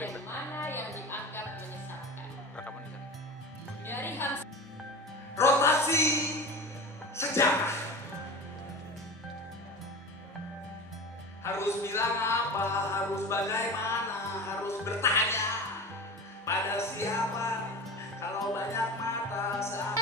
dan mana yang dianggap menyesatkan. Rekaman di sana. Dari Hamzah. Rotasi sejarah. Harus bilang apa, harus bagaimana, harus bertanya pada siapa. Kalau banyak mata saat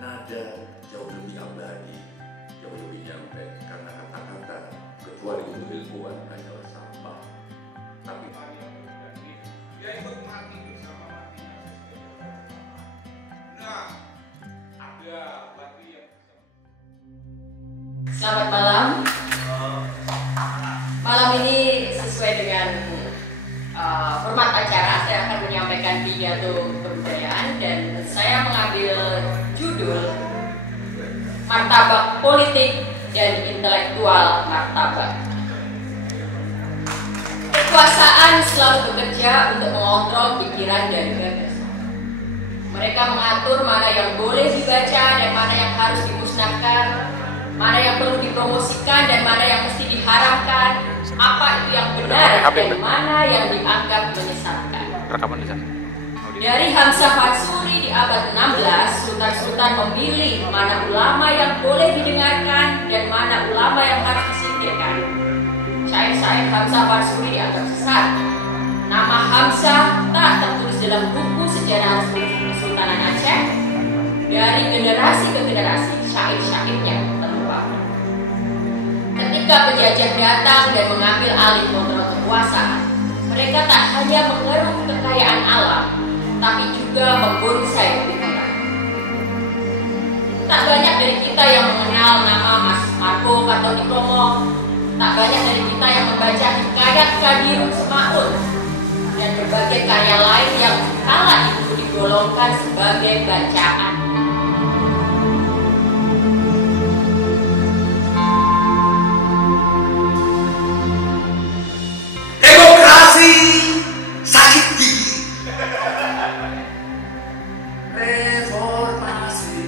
nada jauh lebih abadi, jauh lebih nyampe, karena kata-kata kecuali untuk ilmuwan hanyalah sampah. Tapi dia ikut mati bersama matinya sesuai. Nah, ada lagi yang Selamat malam. Malam ini sesuai dengan format acara, saya akan menyampaikan pidato kebudayaan dan saya mengambil judul Martabak Politik dan Intelektual Martabak. Kekuasaan selalu bekerja untuk mengontrol pikiran dan gagasan. Mereka mengatur mana yang boleh dibaca dan mana yang harus dimusnahkan, mana yang perlu dipromosikan dan mana yang mesti diharamkan, apa itu yang benar dan mana yang dianggap menyesatkan. Rekaman di sana. Dari Hamzah Mansuri di abad 16, sultan-sultan memilih mana ulama yang boleh didengarkan dan mana ulama yang harus disingkirkan. Syair-syair Hamzah Mansuri dianggap sesat. Nama Hamzah tak tertulis dalam buku sejarah Kesultanan Aceh. Dari generasi ke generasi, syair-syairnya terlupakan. Ketika penjajah datang dan mengambil alih kontrol kekuasaan, mereka tak hanya mengeruk kekayaan alam, tapi juga membonsai pikiran. Tak banyak dari kita yang mengenal nama Mas Marco Kartodikromo, tak banyak dari kita yang membaca hikayat Kadirun Semaun dan berbagai karya lain yang kala itu digolongkan sebagai bacaan. demokrasi sakit gigi. Reformasi,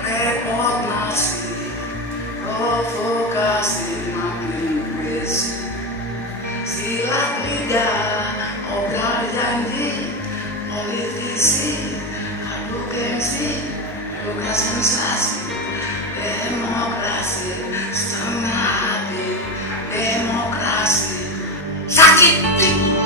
reformasi, provokasi makin besi. Silat lidah, obral janji, politisi, adu gengsi, bukan sensasi. Demokrasi setengah hati, demokrasi sakit gigi.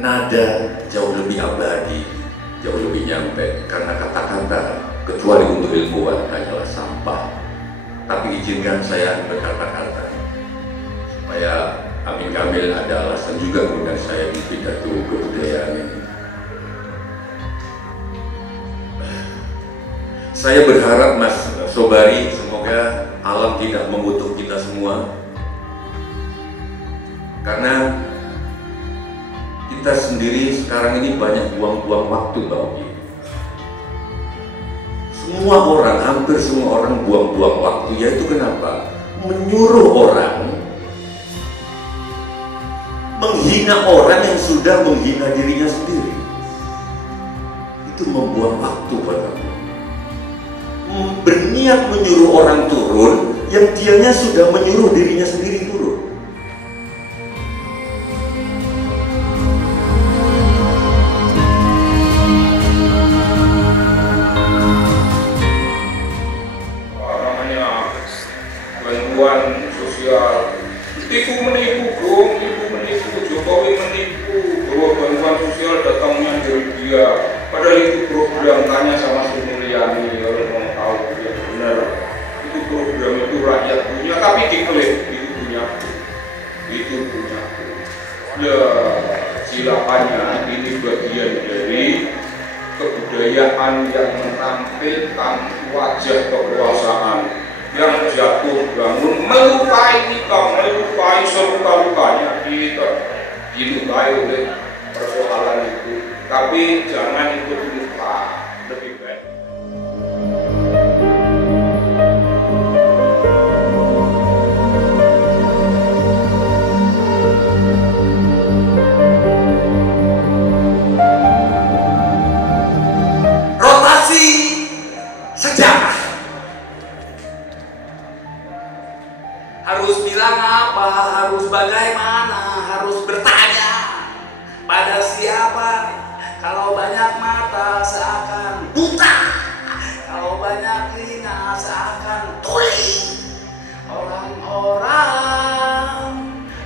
Nada jauh lebih abadi, jauh lebih nyampe, karena kata-kata kecuali untuk ilmuwan hanyalah sampah. Tapi izinkan saya berkata-kata supaya Amin Kamil ada alasan juga mengundang saya di pidato kebudayaan ini. Saya berharap Mas Sobari, semoga alam tidak mengutuk kita semua, karena kita sendiri sekarang ini banyak buang-buang waktu Bang. Semua orang, hampir semua orang buang-buang waktu, yaitu kenapa? Menyuruh orang menghina orang yang sudah menghina dirinya sendiri. Itu membuang waktu buat aku. Berniat menyuruh orang turun, yang dianya sudah menyuruh dirinya sendiri turun. bantuan sosial, tipu menipu bro, tipu menipu, Jokowi menipu bahwa bantuan sosial datangnya dari dia, padahal itu program. Tanya sama Sri Mulyani, orang mau tahu ya benar itu program, itu rakyat punya, tapi diklaim itu punya ya. Silapannya ini bagian dari kebudayaan yang menampilkan wajah kekuasaan yang jatuh bangun melukai kita, melukai seluka-lukanya kita, dilukai oleh persoalan itu. Tapi jangan ikut luka, lebih baik. Rotasi sejarah. Harus bilang apa, harus bagaimana, harus bertanya pada siapa. Kalau banyak mata seakan buta, kalau banyak telinga seakan tuli. Orang-orang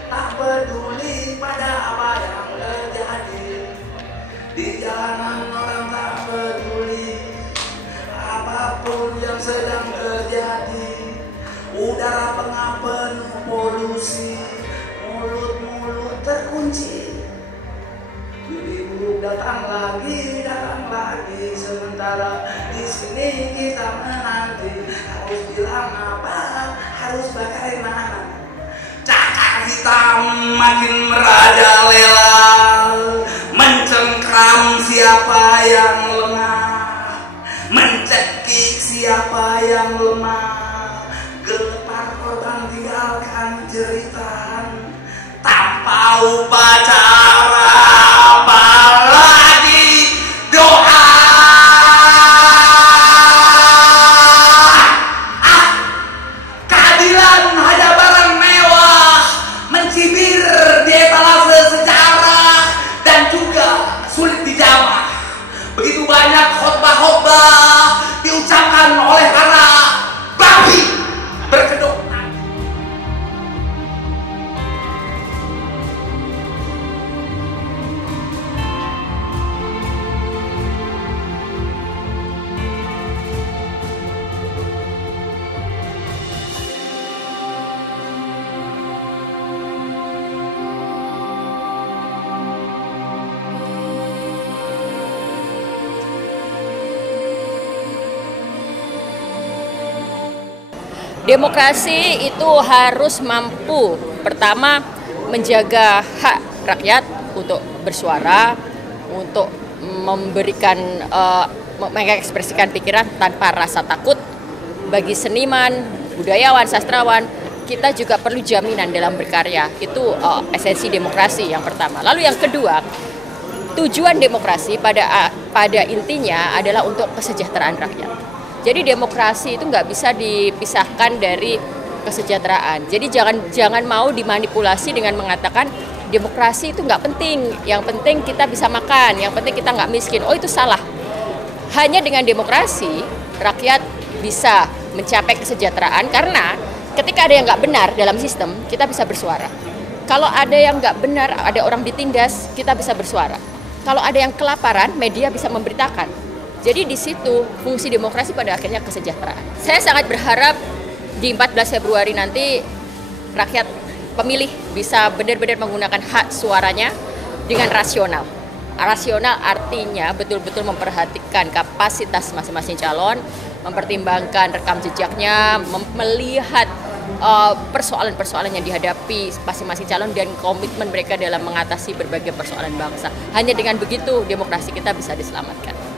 tak peduli pada apa yang terjadi di jalanan, orang tak peduli apapun yang sedang terjadi. Udara pengap penuh polusi, mulut-mulut terkunci. Mimpi buruk datang lagi, sementara di sini kita menanti. Harus bilang apa, harus bagaimana. Cakar hitam makin merajalela, mencengkram siapa yang lemah, mencekik siapa yang lemah. Gelepar korban tinggalkan jeritan tanpa upacara, apalagi doa. Keadilan hanya barang mewah, mencibir di etalase sejarah dan juga sulit dijamah. Begitu banyak khotbah-khotbah diucapkan oleh para babi berkedok. Demokrasi itu harus mampu, pertama, menjaga hak rakyat untuk bersuara, untuk memberikan, mengekspresikan pikiran tanpa rasa takut. Bagi seniman, budayawan, sastrawan, kita juga perlu jaminan dalam berkarya. Itu esensi demokrasi yang pertama. Lalu yang kedua, tujuan demokrasi pada intinya adalah untuk kesejahteraan rakyat. Jadi demokrasi itu nggak bisa dipisahkan dari kesejahteraan. Jadi jangan mau dimanipulasi dengan mengatakan demokrasi itu nggak penting. Yang penting kita bisa makan, yang penting kita nggak miskin. Oh, itu salah. Hanya dengan demokrasi rakyat bisa mencapai kesejahteraan, karena ketika ada yang nggak benar dalam sistem, kita bisa bersuara. Kalau ada yang nggak benar, ada orang ditindas, kita bisa bersuara. Kalau ada yang kelaparan, media bisa memberitakan. Jadi di situ fungsi demokrasi pada akhirnya kesejahteraan. Saya sangat berharap di 14 Februari nanti rakyat pemilih bisa benar-benar menggunakan hak suaranya dengan rasional. Rasional artinya betul-betul memperhatikan kapasitas masing-masing calon, mempertimbangkan rekam jejaknya, melihat persoalan-persoalan yang dihadapi masing-masing calon dan komitmen mereka dalam mengatasi berbagai persoalan bangsa. Hanya dengan begitu demokrasi kita bisa diselamatkan.